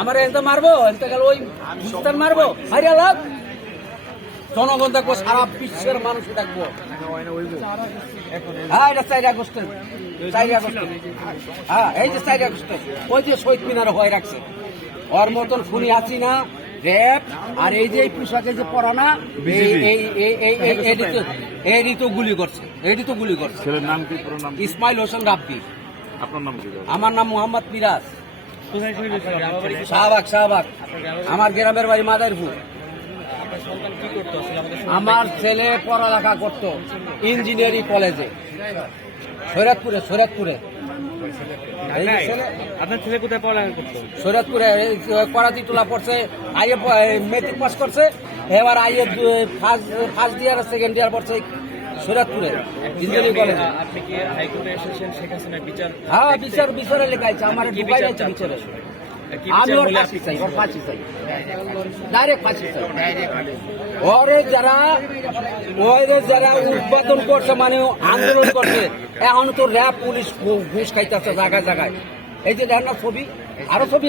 আমার এনতে মারবো এনতে গেল ওই মারবো। হারিয়া লাভ জনগণ দেখব সারা বিশ্বের মানুষ দেখব। হ্যাঁ এটা চার আগস্টের চার আগস্ট হ্যাঁ এই যে চার আগস্ট ওই যে শহীদ মিনার হয়ে রাখছে। ওর মতন শুনি আছি না র্যাব আর এই যে এই পোশাকে যে পরানা এই এই এই এই এই তো গুলি করছে এডি তো গুলি করছে। ছেলের নাম কি? ইসমাইল হোসেন রাব্বি। আপনার নাম কি? আমার নাম মোহাম্মদ মিরাজ। শাহবাগ শাহবাগ। আমার গ্রামের বাড়ি মাদারপুর। আমার ছেলে পড়ালেখা করত ইঞ্জিনিয়ারিং কলেজে। সৈরাদপুরে সৈরাদপুরে আপনার ছেলে কোথায় পড়ালেখা করতো? যে করাতি টোলা পড়ছে আইএ মেট্রিক পাস করছে এবার IA first first year second year পড়ছে সৈরাতপুরে ইঞ্জিনিয়ারিং কলেজে আপনি কি হাইকোর্টে এসেছেন? শেখ হাসিনার বিচার হ্যাঁ বিচার বিচারে লেখাইছে আমার বিচার যাচ্ছে বিচারে আমি ওর ফাঁসি চাই ওর ফাঁসি চাই। ডাইরেক্ট ফাঁসি চাই। ওরে যারা ওরে যারা উৎপাদন করছে মানে আন্দোলন করছে এখন তো র্যাব পুলিশ ঘুষ খাইতেছে জায়গায় জায়গায়। এই যে দেখেন না ছবি আরও ছবি